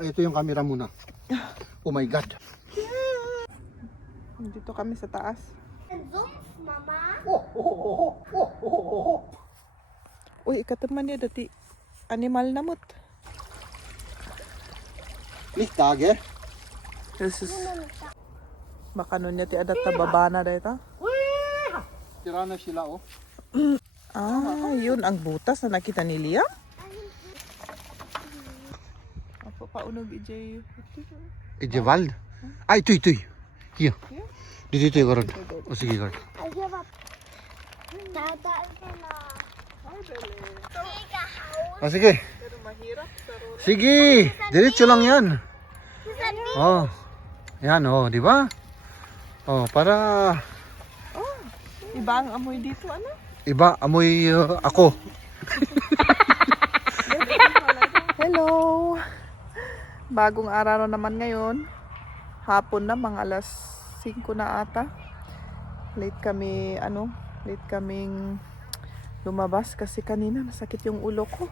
ito yung camera muna. Oh my God. Dito kami sa taas. Uy, ikataman niya dati animal namot. Litage. This is... Baka nun niya ti adat na babana dito. Tira na sila oh. Ah, yun ang butas na nakita ni Liam. Apa pa unog ijay. Ejewald. Ay, ito. Here. Dito Garod. O sige Garod. O sige. Pero mahirap sa roller. Sige. Diretso lang yan. Oh. Yan oh, di ba? Oh, para Iba ang amoy dito, ano? iba amoy ako. Hello! Bagong araw na naman ngayon. Hapon na, mga alas 5 na ata. Late kaming lumabas kasi kanina nasakit yung ulo ko.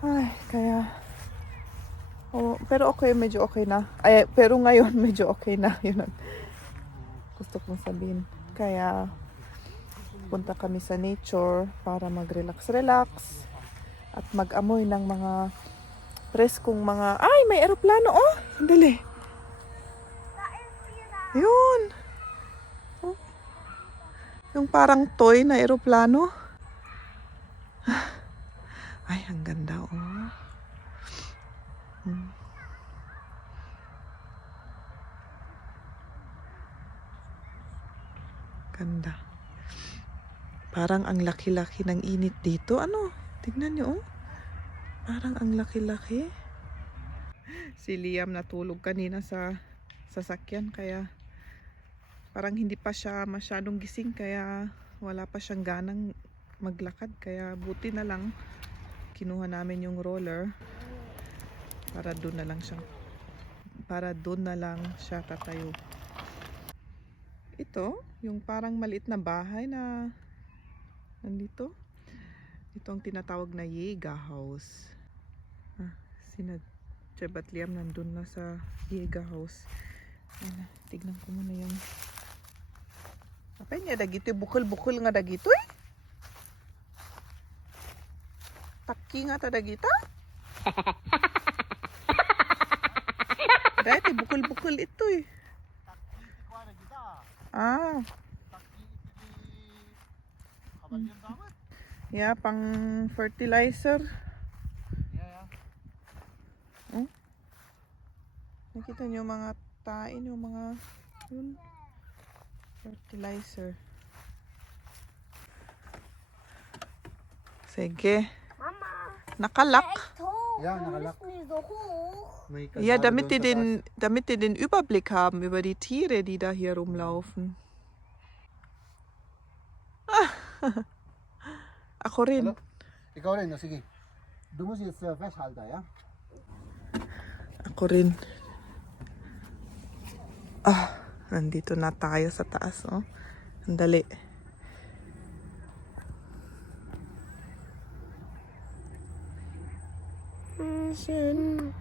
Ay, kaya... Oh, pero okay, medyo okay na. Ay, pero ngayon medyo okay na. Yun ang gusto kong sabihin. Kaya punta kami sa nature para mag-relax at mag-amoy ng mga preskong mga... Ay, may eroplano oh! Dali. Yun. Oh. Yung parang toy na eroplano. Ay, ang ganda oh. Ganda. Parang ang laki-laki ng init dito. Ano? Tignan nyo oh. Parang ang laki-laki. Si Liam natulog kanina sa sasakyan kaya parang hindi pa siya masyadong gising kaya wala pa siyang ganang maglakad kaya buti na lang kinuha namin yung roller para doon na lang siya tatayo. Ito, yung parang maliit na bahay na nandito. Ito ang tinatawag na Yega House. Sina Jeb at Liam nandun na sa Yega House. Tignan ko muna yung... Apa niya dagito? Bukol-bukol nga dagito eh. Taki nga ta dagito. Dahil bukol-bukol ito eh. Ah. Yeah, pang fertilizer. Oh. Nakita niyo mga tain, yung mga yun, fertilizer. Sige. Mama, Nakalak. Ja, nakalak. nicht so hoch. Ja, damit die den Überblick haben über die Tiere, die da hier rumlaufen. Ako rin. Hello? Ikaw rin, oh, sige. Du musst jetzt festhalten, ja? Ako rin. Nandito na tayo sa taas, oh. Andali. Schön.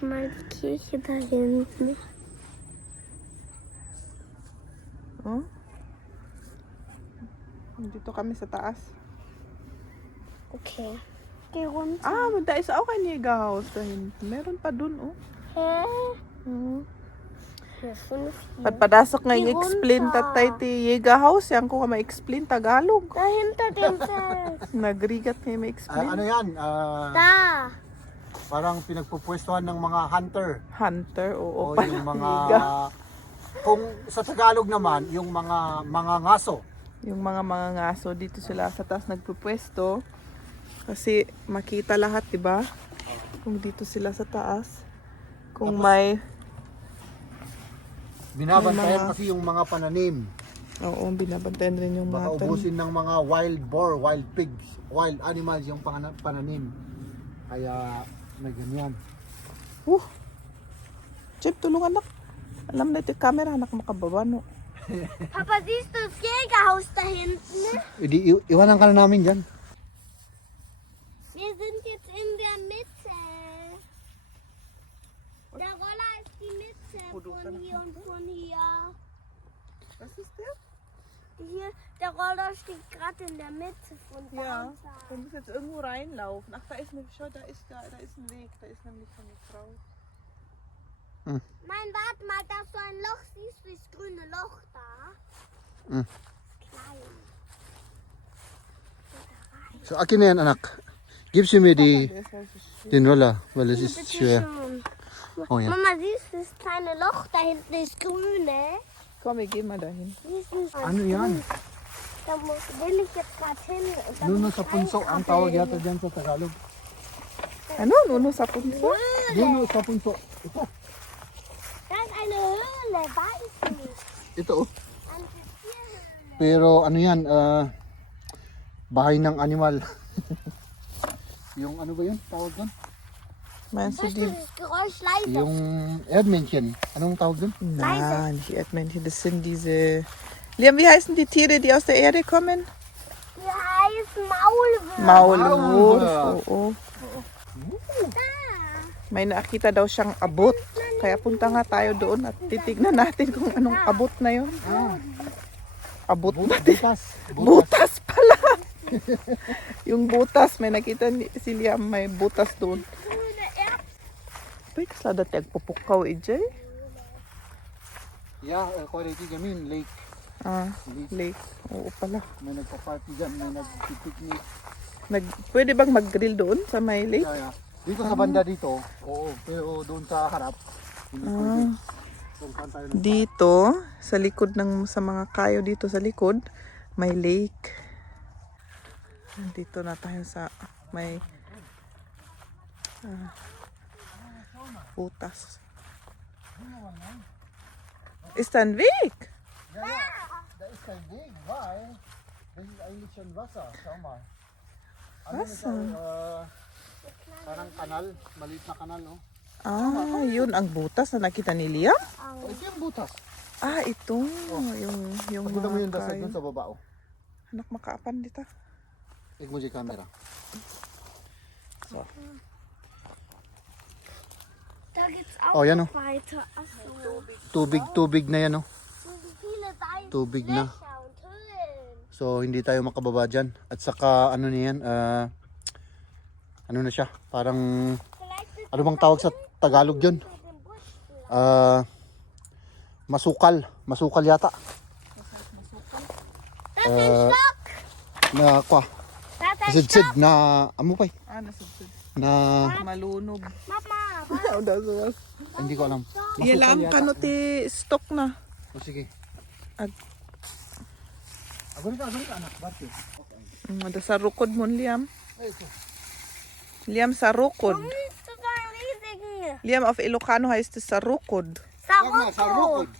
Mal die Kirche da hinten. Oh. Nandito kami sa taas. Okay. Geh runter. Da ist auch ein Jägerhaus da hinten. Meron pa dun, oh. Hä? Oh. Hier ist 5 hier. Pagpadasok nga Di i-explain runta. tatay ti Jägerhaus, yan ko ka ma-explain Tagalog. Da hinter dem Feld. Nagrigat nga ma-explain. Ano yan? Da. Parang pinagpupwestuhan ng mga hunter. Hunter, oo O pala. yung mga... Yiga. Kung sa Tagalog naman, yung mga ngaso. Yung mga ngaso dito sila sa taas nagpupwesto. Kasi makita lahat, 'di ba? Kung dito sila sa taas. Kung Tapos, may Binabantayan mga- kasi yung mga pananim. oo, binabantayan rin yung Baka mga ubusin ng mga wild boar, wild pigs, wild animals yung pananim. Kaya may ganyan. Chip, tulungan anak. Alam na ito yung camera, anak makababa, no? Papa, siehst du das Jägerhaus da hinten? Iwanan ka na namin dyan. Wir sind jetzt in der Mitte. von hier und von hier. Was ist der? Hier, der Roller steht gerade in der Mitte von Ja, Bauza. du musst jetzt irgendwo reinlaufen. Ach, da ist eine, schau, da ist ein Weg. Da ist nämlich eine Frau. Mein, warte mal, da ist so ein Loch. Siehst du das grüne Loch da? Mm. Klein. So, akin na yan, anak. Gib sie mir die, Der ist halt so schön. den Roller, weil es ist schwer. Schon. Oh ja. Mama, siehst du das kleine Loch da hinten, das grüne? Komm, wir gehen mal dahin. Siehst du das? Ano yan? Da will ich jetzt gerade hin. und dann Nuno muss sa ich punso, ang tawag yata dyan sa Tagalog. Ano? Nuno sa punso? Höhle. Nuno sa punso. Ito. Da ist eine Höhle, weiß nicht. Ito oh. Eine Tierhöhle. Pero ano yan, bahay ng animal. Yung ano ba yun? Tawag doon? Meinst du Hörst du die? das Geräusch leise? Yung Erdmännchen. Anong tawag doon? Nein, die Erdmännchen, das sind diese... Liam, wie heißen die Tiere, die aus der Erde kommen? Die heißt Maulwürfe. Maulwurf. Oo. Da. May nakita daw siyang abot. Kaya punta nga tayo doon at titignan natin kung anong abot na yun. Abot ba? Butas. Butas pala. Yung butas, may nakita si Liam, may butas doon. Grüne Erbsen. Pwede ka sada tagpupukaw, EJ? Yeah, quality gamin, lake. Ah, lake. Oo pala. May nagpa-party dyan, may nag-picnic. Pwede bang mag-grill doon sa may lake? Yeah. Dito sa banda dito, oo. Pero doon sa harap, hindi pwede. Kung saan tayo nag- Dito, sa likod sa mga kayo dito sa likod, may lake. Dito na tayo sa may butas. Ist da ein Weg? Da ist kein Weg, weil das ist eigentlich schon Wasser. Schau mal. Wasser? Parang kanal, maliit na kanal, no? Ah, yun ang butas na nakita ni Liam? Oh, ito yung butas. Ah, ito. Yung Pagkita mo yung mga dasal kayo. dun sa baba, oh. Anak makaapan dito. Tignan mo yung camera. So. Da geht's auch Oh, yan, noch weiter. Achso. Tubig na yan, oh. So viele Seiten, Tubig na. Löcher und Höhlen. So, hindi tayo makababa dyan. At saka, ano niyan, ano na siya? Parang, Vielleicht ist ano bang tawag sa Tagalog yun? unter dem Busch. Masukal. Masukal yata. Das ist ein Stock. Na, kwa. Das ist ein Sid Stock. na, amupay. Ah, nasubsud. Na, Malunog. Mama, Oh, das was. hindi ko alam. Yalam yata. kano ti stock na. O, sige. Ag- Agad ka, anak. Bakit? Okay. Da sa rukod mo, Liam. Ay, ito. Liam, sa rukod. du so einen riesigen Liam, auf Ilocano heißt es sa rukod. Wag na, sa Saroko. rukod.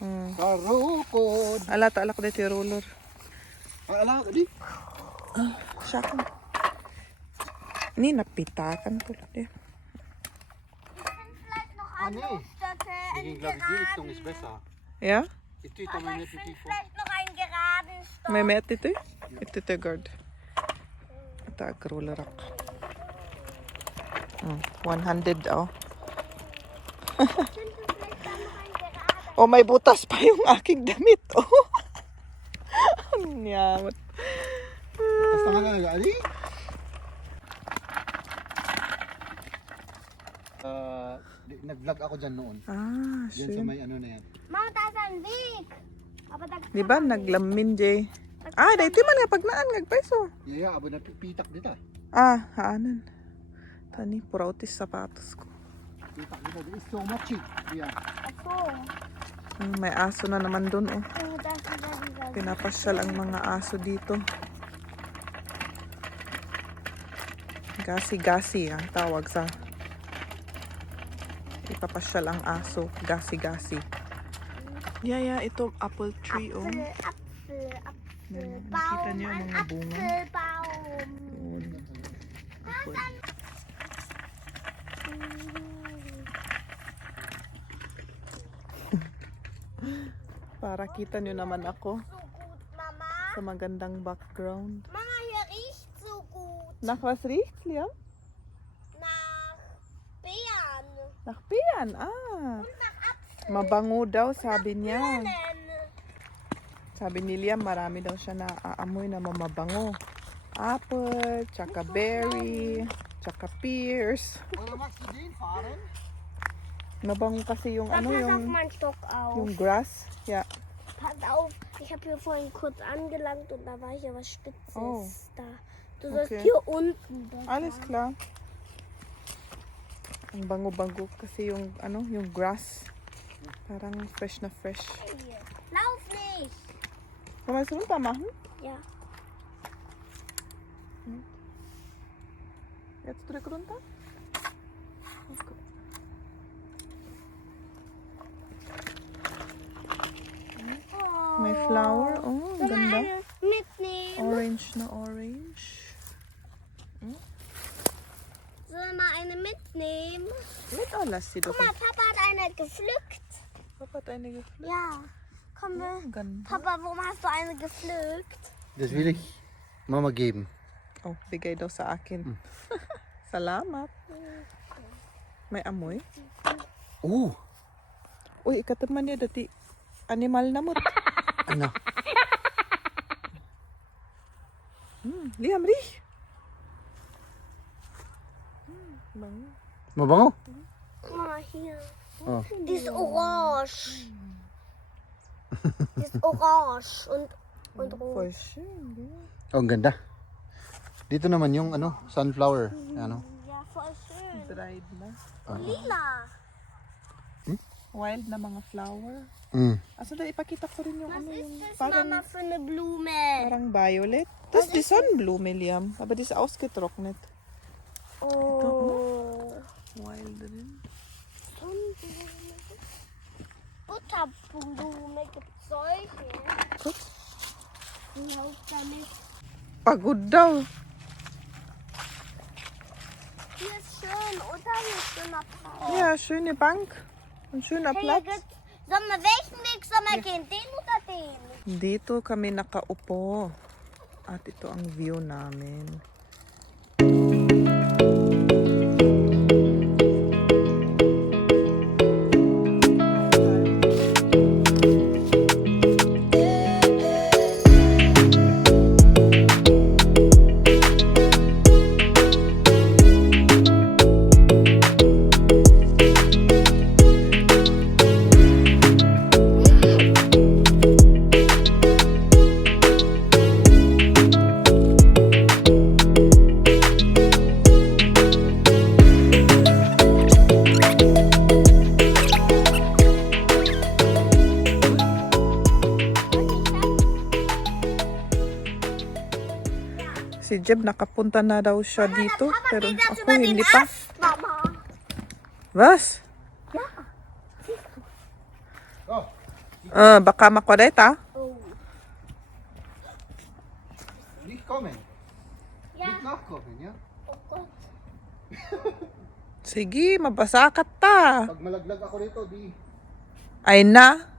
Hmm. Sa rukod. Ala, taala ko dito yung roller. Ay, ala, di. Siya ko. Ni, napitakan ko. Vielleicht noch Ah, nee. Stöcke, einen geraden. ist besser. Ja? Ito yung Aber tamay na ich finde titi vielleicht noch einen geraden Stock. May met ito eh. Ito ito guard. Ito ag roller ako. 100 oh. Ich finde vielleicht dann noch einen geraden. Oh, may butas pa yung aking damit. Oh. Ang yaman. Basta nga na, ali? Nag-vlog ako dyan noon. Ah, Diyan sa schön. may ano na yan. Mama, da ist ein Weg. Aber da Di ba, naglamin, Jay? Ah, dahito man nga paglaan, ngagpeso. Yeah, abo na pitak dita. Ah, haanan. Tani, purautis sapatos ko. Pitak dita. There is so much cheap. Yeah. Ach so. May aso na naman dun, oh. Oh, das ist ja dieser Pinapasyal ang mga aso dito. Gasi-gasi ang tawag sa ipapasyal ang aso. Gasi-gasi. Yeah, ito apple tree, oh. Apfel. Yan, Baum, nakita niyo ang ein mga bunga. Apfelbaum. Yun. Apple. Para kita niyo naman ako So gut, Mama. sa magandang background. Mama, hier riecht so gut. Nach was riecht's, Liam? Nach Beeren. Nach Beeren, ah. Und nach Apfel. Mabango daw, sabi niya. Sabi ni Liam, marami daw siya na aamoy na mamabango. Apple, tsaka berry, tsaka pears. Mabango kasi yung ano, Pass auf yung meinen Stock auf. grass. Yeah. Pass auf, ich habe hier vorhin kurz angelangt und da war hier was Spitzes. Oh. Da. Du sollst Okay. hier unten. Alles klar. Ang bango-bango kasi yung ano, yung grass. Parang fresh na fresh. Hier. Lauf nicht! Kann man es runter machen? Ja. Jetzt drück runter. Okay. Oh. May flower. Oh, Soll man ganda. eine mitnehmen? Orange na orange. Soll man eine mitnehmen? Mit alles sie doch. Guck mal, Papa hat eine gepflückt. Papa hat eine gepflückt. Ja. Komm, wir. Oh, ganda. Papa, warum hast du eine gepflückt? Das will ich Mama geben. Oh, bigay daw sa akin. Salamat. May amoy. Oh, Uy, ikataman niya dati animal na mo. ano? Liam, rih. Bango. Mabango? Oh, hier. Oh. Die ist orange. Die ist orange und rot. Voll schön. Ja. Oh, ang ganda. Dito naman yung ano, sunflower. Ano? Ja, voll schön. Dried na. Lila. Wild na mga flower. Mm. Asa na ipakita ko rin yung Was ano ist yung das, parang, Mama, für eine Blume? parang violet. Das ist die Sonnenblume, Liam. Aber die ist ausgetrocknet. Oh. Wild rin. Sonnenblume. Butterblume gibt's solche. Guck. Die läuft damit. Pagod daw. Hier ist schön, oder? Hier ist schöner Park. Ja, schöne Bank. Ein schöner Hey, hier Platz. gibt's, welchen Weg soll man gehen? Den oder den? Dito kami nakaupo. At ito ang view namin. Si Jeb nakapunta na daw siya dito. Pero ako hindi pa. Mama. Was? Oh, Baka makulit ha? Oh. nicht kommen. Ja. Nicht nachkommen, ja? Oh Gott. Sige, mabasakat ta. Pag malaglag ako dito, di. Ay na.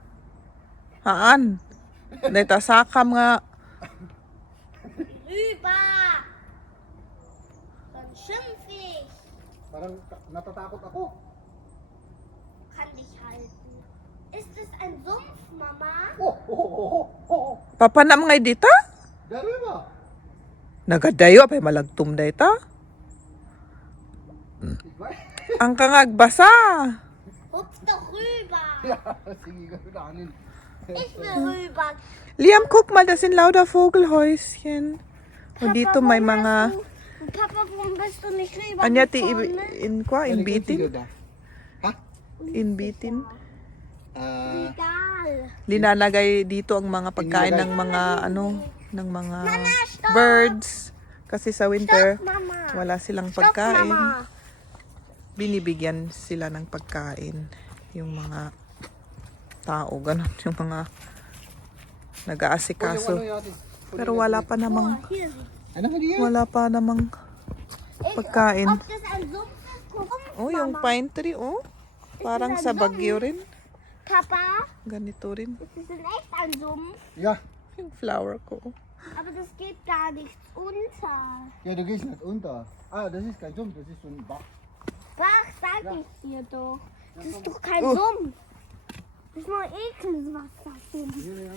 Haan. Dito sakam nga. Rüber. Dann schimpf ich. Parang natatakot ako. Kann dich halten. Ist es ein Sumpf, Mama? Oh, oh, oh, oh, oh. Papa na mga dita? Darüber. Nagadayo apay malagtum dayta. Ich weiß. Ang kangagbasa. Hupf doch rüber. Ja, sige, gano'n. Ich will rüber. Liam, guck mal, das sind lauter Vogelhäuschen. Und dito may mga Papa, warum bist du nicht rüber? anyati gefahren? inbitin. Ha? Inbitin. Egal. Linalagay dito ang mga pagkain ng mga ano, ng mga birds. Kasi sa winter, Mama. wala silang Stopp, pagkain. Mama. Binibigyan sila ng pagkain. Yung mga tao, ganun. Yung mga nag-aasikaso. Pero wala pa namang, Hier. Ano nga diyan? wala pa namang pagkain. Ob das ein Sumpf ist? Warum, Oh, yung Mama? pine tree, oh. Parang sa Baguio rin. Papa, Ganito rin. ist das in echt ein Sumpf? Ja. Yung flower ko. Aber das geht gar nicht unter. Ja, du gehst nicht unter. Ah, das ist kein Sumpf, das ist so ein Bach. Bach, sag ich dir doch. Das ist doch kein Oh. Sumpf. Das ist nur Ekelwasser. Ja, ja.